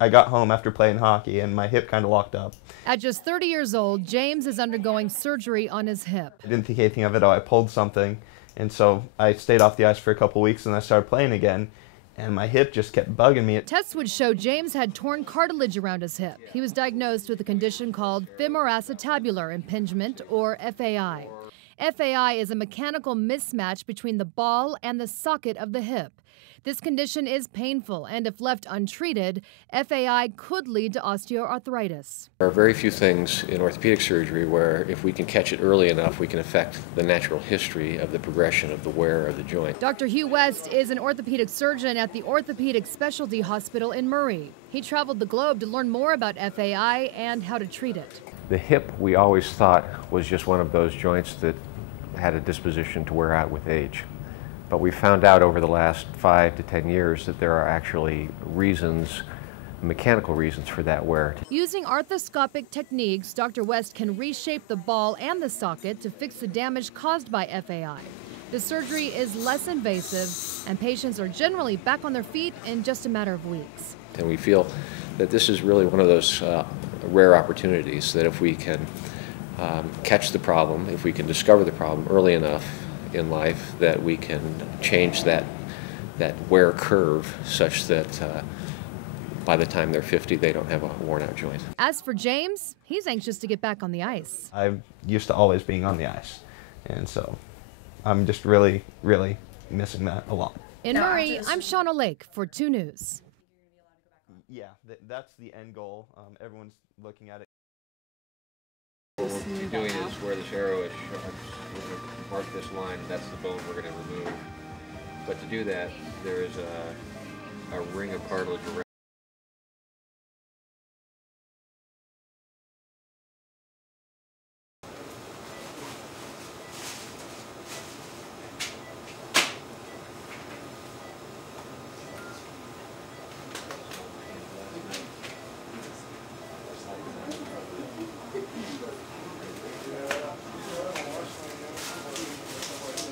I got home after playing hockey and my hip kind of locked up. At just 30 years old, James is undergoing surgery on his hip. I didn't think anything of it. I pulled something, and so I stayed off the ice for a couple weeks, and I started playing again, and my hip just kept bugging me. Tests would show James had torn cartilage around his hip. He was diagnosed with a condition called femoroacetabular impingement, or FAI. FAI is a mechanical mismatch between the ball and the socket of the hip. This condition is painful, and if left untreated, FAI could lead to osteoarthritis. There are very few things in orthopedic surgery where if we can catch it early enough, we can affect the natural history of the progression of the wear of the joint. Dr. Hugh West is an orthopedic surgeon at the Orthopedic Specialty Hospital in Murray. He traveled the globe to learn more about FAI and how to treat it. The hip, we always thought, was just one of those joints that had a disposition to wear out with age. But we found out over the last 5 to 10 years that there are actually reasons, mechanical reasons for that wear. Using arthroscopic techniques, Dr. West can reshape the ball and the socket to fix the damage caused by FAI. The surgery is less invasive, and patients are generally back on their feet in just a matter of weeks. And we feel that this is really one of those rare opportunities that if we can catch the problem, if we can discover the problem early enough in life, that we can change that wear curve such that by the time they're 50, they don't have a worn out joint. As for James, he's anxious to get back on the ice. I'm used to always being on the ice, and so I'm just really, really missing that a lot. In Murray, I'm Shauna Lake for 2 News. Yeah, that's the end goal. Everyone's looking at it. What we're doing is where this arrow is, we're going to mark this line, that's the bone we're going to remove. But to do that, there is a ring of cartilage around